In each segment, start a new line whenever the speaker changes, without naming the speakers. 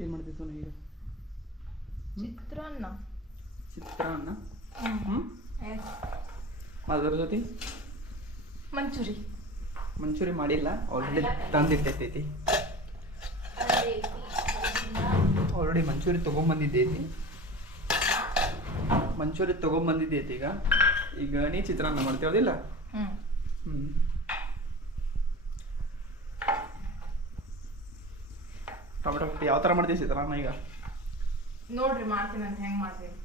ಏನು ಮಾಡ್ತಿತ್ತು ಈಗ?
ಚಿತ್ರಾನ್ನ.
ಚಿತ್ರಾನ್ನ. ಹ್ಞೂ. ಅದ್ರ ಜೊತೆ?
ಮಂಚೂರಿ.
ಮಂಚೂರಿ ಮಾಡಿಲ್ಲ ಆಲ್ರೆಡಿ ತಂದಿಟ್ಟೈತಿ ಆಲ್ರೆಡಿ ಮಂಚೂರಿ ತೊಗೊಂಬಂದಿದ್ದೈತಿ. ಮಂಚೂರಿ ತೊಗೊಂಬಂದಿದ್ದೈತಿ ಈಗ. ಈಗ ನೀ ಚಿತ್ರಾನ್ನ ಮಾಡ್ತೀವದಿಲ್ಲ
ಹ್ಮ್.
ಹ್ಞೂ ಟೊಮೆಟೊ ಯಾವ ಥರ ಮಾಡ್ತೀವಿ ಸೀತಾರ ಈಗ?
ನೋಡ್ರಿ ಮಾಡ್ತೀನಿ ಅಂತ ಹೆಂಗೆ ಮಾಡ್ತೀನಿ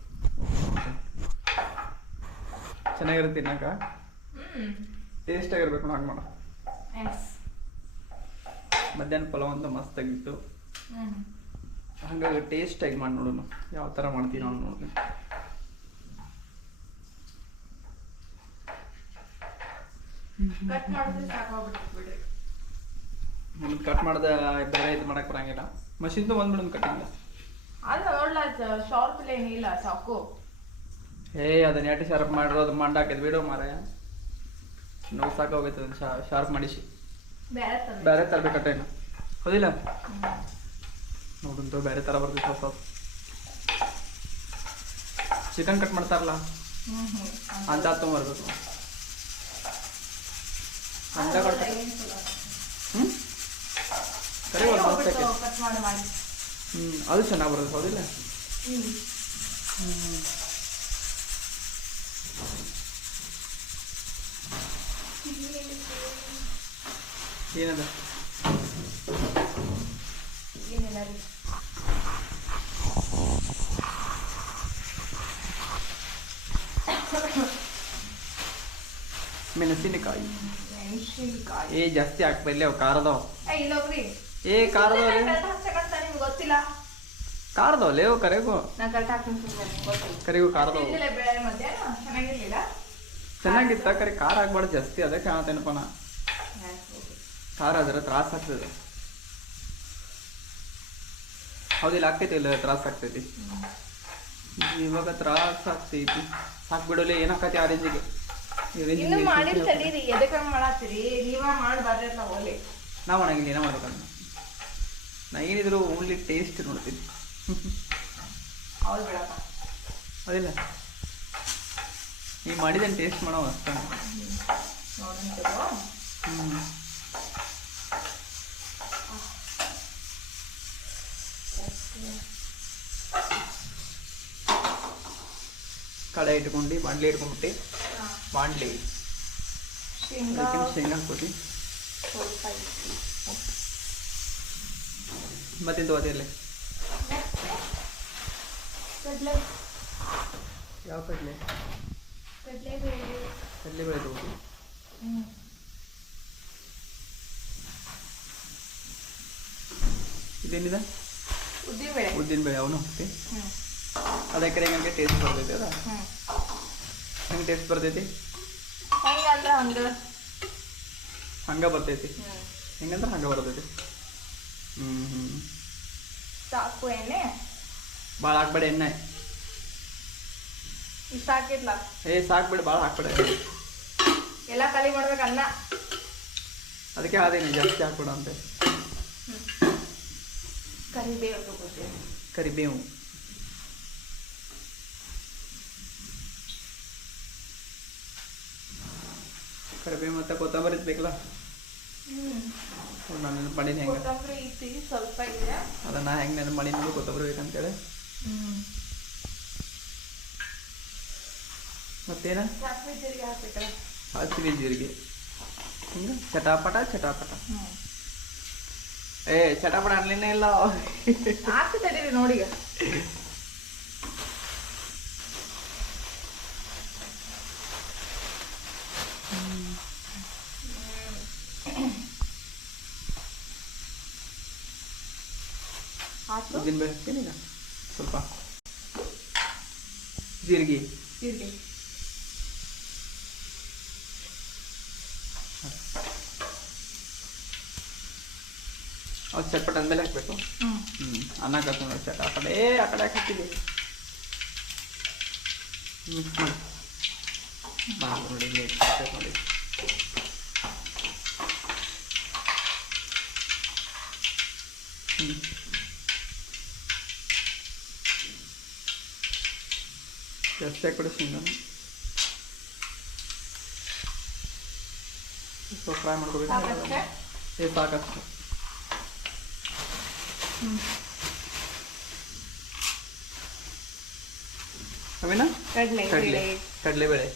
ಚೆನ್ನಾಗಿರುತ್ತೆ ತಿನ್ನಕ? ಟೇಸ್ಟ್ ಆಗಿರ್ಬೇಕು ಹಂಗೆ ಮಾಡೋ ಮಧ್ಯಾಹ್ನ ಪಲಾವ್ ಅಂತ ಮಸ್ತಾಗಿತ್ತು
ಆಗಿತ್ತು.
ಹಂಗಾಗಿ ಟೇಸ್ಟಾಗಿ ಮಾಡಿ ನೋಡೋಣ. ಯಾವ ಥರ ಮಾಡ್ತೀನಿ ನಾವು ನೋಡ್ತೀನಿ.
ಕಟ್ ಮಾಡಿದ್ರೆ ಸಾಕಾಗ್ಬಿಟ್ಟು ಬಿಡ್ರಿ.
ಮುಂದೆ ಕಟ್ ಮಾಡ್ದ ಬೇರೆ ಇದು ಮಾಡಕ್ ಬರಂಗಿಲ್ಲ. ಮಷಿನ್ ತೊಗೊಂಡ್ಬಿಡೋದು ಕಟ್ಟಿಂಗ್
ಅದು ನೋಡ್ಲ ಶಾರ್ಪ್ ಇಲ್ಲ ಸಾಕು.
ಏ ಅದನ್ನ ಎಟ್ಟು ಶಾರ್ಪ್ ಮಾಡಿರೋದು ಮಂಡಾಕಿದ್ ಬಿಡೋ ಮಾರಾಯ. ನೋವು ಸಾಕಾಗೋಗೈತೆ ಅದನ್ನ ಶಾರ್ಪ್ ಮಾಡಿಸಿ.
ಬೇರೆ ತರ
ಬೇರೆ ತರಬೇಕಟ್ಟೇನು ಹೌದಿಲ್ಲ? ನೋಡಂತೂ ಬೇರೆ ತರ ಬರ್ತೈತೆ ಹೊಸ ಚಿಕನ್ ಕಟ್ ಮಾಡ್ತಾರಲ್ಲ? ಅಂತ ತೊಗೊಂಬರ್ಬೇಕು ಅಂತ ಕೊಡ್ತಾರೆ. ಹ್ಞೂ ಅದು ಚೆನ್ನಾಗಿ ಬರುತ್ತೆ ಹೌದಿಲ್ಲ?
ಹ್ಮ್.
ಏನದ? ಮೆಣಸಿನಕಾಯಿ. ಏ ಜಾಸ್ತಿ ಹಾಕ್ಬರ್ಲಿ ಅವು ಖಾರದವು.
ಏ ಇಲ್ಲೋಗ್ರಿ.
ಏ
ಗೊತ್ತಿಲ್ಲ.
ಲೇವು ಕರೆಗೂ? ಕರೆಗೂ ಚೆನ್ನಾಗಿತ್ತ? ಕರೆ ಕಾರ ಆಗ್ಬಾರ್ದು ಜಾಸ್ತಿ ಅದಕ್ಕೆ ಕಾಣತೇನಪ್ಪ ನಾ. ಖಾರ ಆದ್ರೆ ತ್ರಾಸ ಆಗ್ತದೆ. ಹೌದಿಲ್ಲ ಆಗ್ತೈತಿ ಇಲ್ಲ ತ್ರಾಸ ಆಗ್ತೈತಿ. ಇವಾಗ ತ್ರಾಸ ಆಗ್ತೈತಿ. ಸಾಕ್ಬಿಡೋಲೆ ಏನಾಕತಿ ಆ ರೇಂಜಿಗೆ
ಇನ್ನು ಎದಕ್ಕೆ ಮಾಡತ್ತೀರಿ? ನೀವ ಮಾಡಿ ಬರ್ರಲ್ಲ
ನಾವು ಮಾಡಂಗಿಲ್ಲ ಏನೋ ಮಾಡ್ಬೇಕಂತ. ಏನಿದ್ರು ಓನ್ಲಿ ಟೇಸ್ಟ್ ನೋಡ್ತೀನಿ.
ಹೌದು ಬಿಡಪ್ಪ.
ಹೌದಿಲ್ಲ ನೀವು ಮಾಡಿದ್ದೇನೆ ಟೇಸ್ಟ್ ಮಾಡೋ ಅಷ್ಟೇ
ನೋಡಂತಿರೋ
ಹ್ಞೂ ಕಳೆ ಇಟ್ಕೊಂಡು ಬಾಂಡ್ಲಿ ಇಟ್ಕೊಂಡ್ಬಿಟ್ಟು. ಬಾಂಡ್ಲಿ
ಶೇಂಗಾ.
ಅದಕ್ಕೆ ಶೇಂಗಾ ಹಾಕ್ಬಿಟ್ಟು
ಸ್ವಲ್ಪ ಐತಿ
ಮತ್ತಿಂದು
ಓದಿರಲಿ
ಯಾವ ಕಡಲೆ?
ಕಡ್ಲೆ ಬೇಳೆ.
ತಗೋದು ಇದೇನಿದೆ?
ಉದ್ದಿನ ಬೇಳೆ.
ಉದ್ದಿನ ಬೇಳೆ ಅವನು ಹಾಕ್ತಿ ಅದಕ್ಕೆ ಹೆಂಗೆ ಟೇಸ್ಟ್ ಬರ್ತೈತಿ ಅದ ಹೆಂಗೆ ಟೇಸ್ಟ್ ಬರ್ತೈತಿ?
ಹಂಗ.
ಹಂಗೆ ಬರ್ತೈತಿ. ಹೆಂಗಂದ್ರೆ ಹಂಗೆ ಬರ್ತೈತಿ. ಹ್ಞೂ ಹ್ಞೂ
ಸಾಕು ಎಣ್ಣೆ
ಭಾಳ ಹಾಕ್ಬೇಡ ಎಣ್ಣೆ.
ಇಷ್ಟ ಹಾಕಿದ್ಲ
ಏ ಸಾಕ್ಬಿಡು ಭಾಳ ಹಾಕ್ಬೇಡ
ಎಲ್ಲ ಖಾಲಿ ಮಾಡ್ಬೇಕು ಅನ್ನ?
ಅದಕ್ಕೆ ಆದೇನು ಜಾಸ್ತಿ ಹಾಕ್ಬೇಡ ಅಂತ
ಕರಿಬೇವು ತಗೋತೀವಿ.
ಕರಿಬೇವು. ಕರಿಬೇವು ಮತ್ತು ಕೊತ್ತಂಬರಿ ಬೇಕಲ್ಲ
ಹ್ಮ್.
ನಾನು ನೆನಪು ಮಾಡೀನಿ ಹೆಂಗೆ?
ಕೊತ್ತಂಬರಿ ಐತಿ ಸ್ವಲ್ಪ ಇದೆ.
ಅದನ್ನ ಹೆಂಗೆ ನೆನಪು ಮಾಡೀನಿ ನೋಡಿ ಕೊತ್ತಂಬರಿ ಬೇಕಂತೇಳಿ. ಮತ್ತೇನ?
ಸಾಸಿವೆ ಜೀರಿಗೆ ಹಾಕ್ಬೇಕಲ್ಲ
ಹಸಿವೆ ಜೀರಿಗೆ. ಹಿಂಗೆ? ಚಟಾಪಟ ಚಟಾಪಟ. ಏ ಚಟಾಪಟ ಅನ್ಲಿನೇ ಇಲ್ಲ.
ಹಾಕಿ ನೋಡಿ ಈಗ ಆತು
ಉದ್ದಿನ ಬೇಳೆ ಹಾಕ್ತೀನಿ ಈಗ ಸ್ವಲ್ಪ ಜೀರಿಗೆ
ಜೀರಿಗೆ
ಅದು ಚಟ್ಪಟ ಅಂದಮೇಲೆ ಹಾಕ್ಬೇಕು
ಹ್ಮ್
ಹ್ಞೂ ಅನ್ನ ಕರ್ಕೊಂಡು ಚಟಾಪಟ ಏ ಆ ಕಡೆ ಹಾಕಿದ್ದೀವಿ ಮಿಕ್ಸ್ ಮಾಡಿ ಬಾ ನೋಡಿ ಇಲ್ಲಿ ಹಾಕ್ಬೇಕು ನೋಡಿ ಹ್ಞೂ ಜಾಸ್ತಿ ಹಾಕ್ಬಿಡಿ ಶೇಂಗಾ ಸ್ವಲ್ಪ ಫ್ರೈ ಮಾಡ್ಕೋಬೇಕು ಏ ಸಾಕಷ್ಟು ಅವೇನ
ಕಡಲೆ
ಕಡಲೆ
ಬೇಳೆ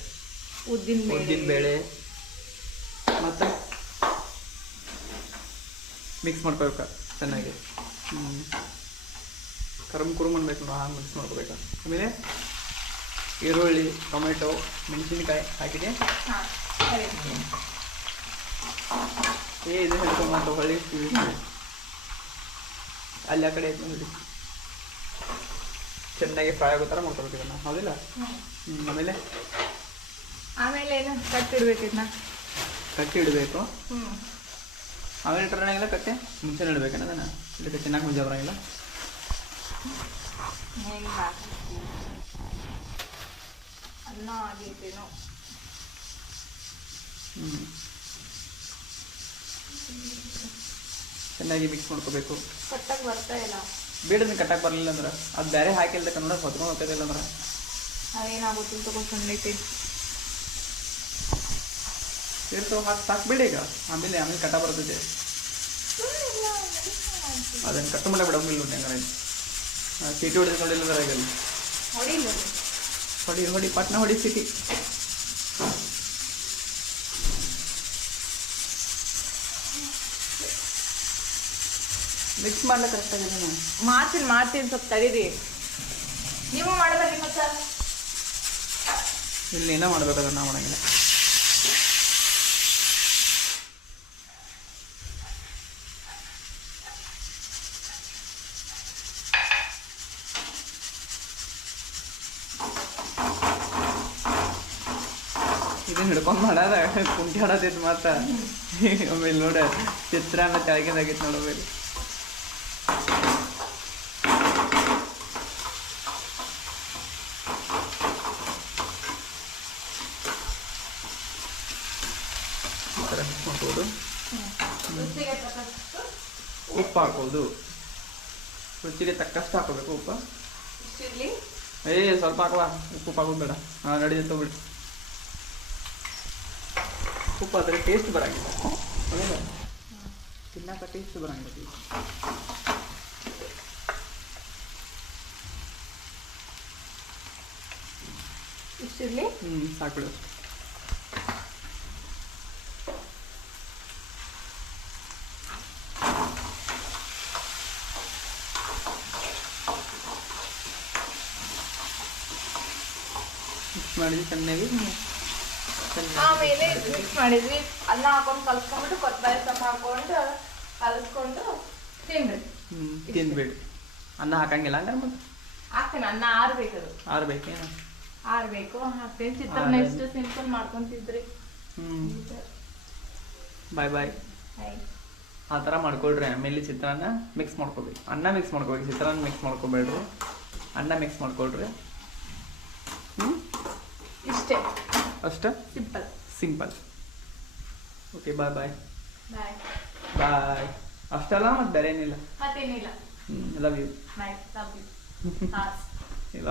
ಉದ್ದಿನ
ಉದ್ದಿನ
ಬೇಳೆ
ಬೇಳೆ ಮತ್ತು ಮಿಕ್ಸ್ ಮಾಡ್ಕೋಬೇಕು ಚೆನ್ನಾಗಿ ಹ್ಮ್ ಕರಮ್ ಕುರುಮ್ ಅನ್ಬೇಕು ನಾವು ಹಾಗೆ ಮಿಕ್ಸ್ ಮಾಡ್ಕೋಬೇಕು ಆಮೇಲೆ ಈರುಳ್ಳಿ ಟೊಮೆಟೊ ಮೆಣಸಿನಕಾಯಿ ಹಾಕಿದೆ. ಏ ಇದು ಹೇಳ್ಕೊಂಬಂತ ಹೊಳ್ಳಿ ಅಲ್ಲಿ ಆ ಕಡೆ ಐತೆ ನೋಡಿ ಚೆನ್ನಾಗಿ ಫ್ರೈ ಆಗೋ ಥರ ಮಾಡ್ಕೊಬೇಕು ಇದನ್ನು ಹೌದಿಲ್ಲ? ಹ್ಞೂ ಆಮೇಲೆ?
ಆಮೇಲೆ ಏನು ಕಟ್ಟಿಡ್ಬೇಕು ಇದನ್ನ? ಕಟ್ಟಿಡಬೇಕು
ಆಮೇಲೆ ಇಟ್ಟರಂಗಿಲ್ಲ ಕಟ್ಟೆ? ಮುಂಚೆನೇ ಇಡಬೇಕೇನ ಅದನ್ನು. ಇದಕ್ಕೆ ಚೆನ್ನಾಗಿ ಮುಂಜೆ ಬರಂಗಿಲ್ಲ.
ಅನ್ನ
ಹ್ಞೂ ಚೆನ್ನಾಗಿ ಮಿಕ್ಸ್ ಮಾಡ್ಕೋಬೇಕು.
ಕಟ್ಟಕ್ ಬರ್ತಾ ಇಲ್ಲ.
ಬೇಡದ ಕಟ್ಟಕ್ಕೆ ಬರಲಿಲ್ಲ ಅಂದ್ರೆ ಅದು ಬೇರೆ ಹಾಕಿಲ್ದ ಕನ್ನಡ ಹೊತ್ಕೊಂಡು ಹೋಗ್ತದಿಲ್ಲ ಅಂದ್ರೆ.
ಅದೇನಾಗುತ್ತೆ ತಗೋ ಸುಮ್ಮನೆ
ಇರ್ತಾವೆ ಹಾಕಿ ಸಾಕ್ಬೇಡಿ ಈಗ. ಆಮೇಲೆ ಆಮೇಲೆ ಕಟ್ಟ ಬರ್ತದೆ ಅದನ್ನು ಕಟ್ಟು ಮಾಡೇ ಬಿಡಂಗಿಲ್ಲ ನೋಡಿ ಹಂಗಾರೆ. ಚೀಟಿ ಹೊಡೆದು ನೋಡಿಲ್ಲ ಈಗ.
ಹೊಡಿಲ್ಲ
ಹೊಡಿ ಹೊಡಿ ಪಟ್ನ ಹೊಡಿ ಸಿಟಿ. ಮಿಕ್ಸ್ ಮಾಡ್ಲಿಕ್ಕೆ ಕಷ್ಟ ಆಗಿದೆ ನಾನು
ಮಾಡ್ತೀನಿ ಮಾಡ್ತೀನಿ ಸ್ವಲ್ಪ ತಡೀರಿ. ನೀವು ಮಾಡಬೇಡಿ ಮತ್ತೆ.
ಇಲ್ಲಿ ಏನೋ ಮಾಡ್ಬೇಕು ಅದನ್ನ ನಾವು ಮಾಡಂಗಿಲ್ಲ. ಹಿಡ್ಕೊಂಡು ಮಾಡದ? ಕುಂಟಿ ಆಡೋದಿತ್ತು ಮಾತ್ರ. ಆಮೇಲೆ ನೋಡ ನೋಡಬೇಕು mix ಮಾಡ್ಬೋದು
ರುಚಿಗೆ ತಕ್ಕಷ್ಟು
ಉಪ್ಪು ಹಾಕೋದು ರುಚಿಗೆ ತಕ್ಕಷ್ಟು ಹಾಕೋಬೇಕು ಉಪ್ಪು. ಏ ಸ್ವಲ್ಪ ಹಾಕುವ. ಉಪ್ಪು ಹಾಕೋದು ಬೇಡ. ಹಾಂ ನಡೀತು ಬಿಡಿ. ಉಪ್ಪು ಆದರೆ ಟೇಸ್ಟ್ ಬರಂಗಿಲ್ಲ ಹೌದಾ ತಿನ್ನಕ ಟೇಸ್ಟ್ ಬರಂಗಿಲ್ಲ
ಇಷ್ಟಿರ್ಲಿ
ಹ್ಞೂ ಸಾಕು ಮಿಕ್ಸ್ ಮಾಡಿ ಚೆನ್ನಾಗಿ ಚೆನ್ನಾಗಿ
ಆಮೇಲೆ ಮಿಕ್ಸ್ ಮಾಡಿದ್ವಿ. ಅನ್ನ ಹಾಕೊಂಡು ಕಲ್ಸ್ಕೊಂಡ್ಬಿಟ್ಟು ಕೊತ್ತಂಬರಿ ಸೊಪ್ಪು ಹಾಕೊಂಡು ಕಲಿಸ್ಕೊಂಡು
ತಿನ್ಬೇಡಿ ತಿನ್ಬೇಡಿ ಅನ್ನ ಹಾಕಂಗಿಲ್ಲ ಹಂಗಾರೆ ಮತ್ತೆ?
ಹಾಕ್ತೀನಿ ಅನ್ನ ಆರ್ಬೇಕದು
ಆರ್ಬೇಕೇನು
ಆರ್ಬೇಕು ಹಾಕ್ತೀನಿ ಚಿತ್ರಾನ್ನ. ಎಷ್ಟು ಸಿಂಪಲ್ ಮಾಡ್ಕೊಂತಿದ್ರಿ
ಹ್ಞೂ ಬಾಯ್ ಬಾಯ್ ಆ ಥರ ಮಾಡ್ಕೊಳ್ರಿ. ಆಮೇಲೆ ಚಿತ್ರಾನ್ನ ಮಿಕ್ಸ್ ಮಾಡ್ಕೋಬೇಕು ಅನ್ನ ಮಿಕ್ಸ್ ಮಾಡ್ಕೋಬೇಕು ಚಿತ್ರಾನ್ನ ಮಿಕ್ಸ್ ಮಾಡ್ಕೋಬೇಡ್ರಿ ಅನ್ನ ಮಿಕ್ಸ್ ಮಾಡ್ಕೊಳ್ರಿ. ಹ್ಞೂ
ಇಷ್ಟೇ.
ಅಷ್ಟ?
Simple
simple okay bye bye
bye
bye ಅಷ್ಟಲ್ಲ ಮತ್ತೆ ಬೇರೆ ಏನಿಲ್ಲ.
ಮತ್ತೇನಿಲ್ಲ.
Love you
bye love you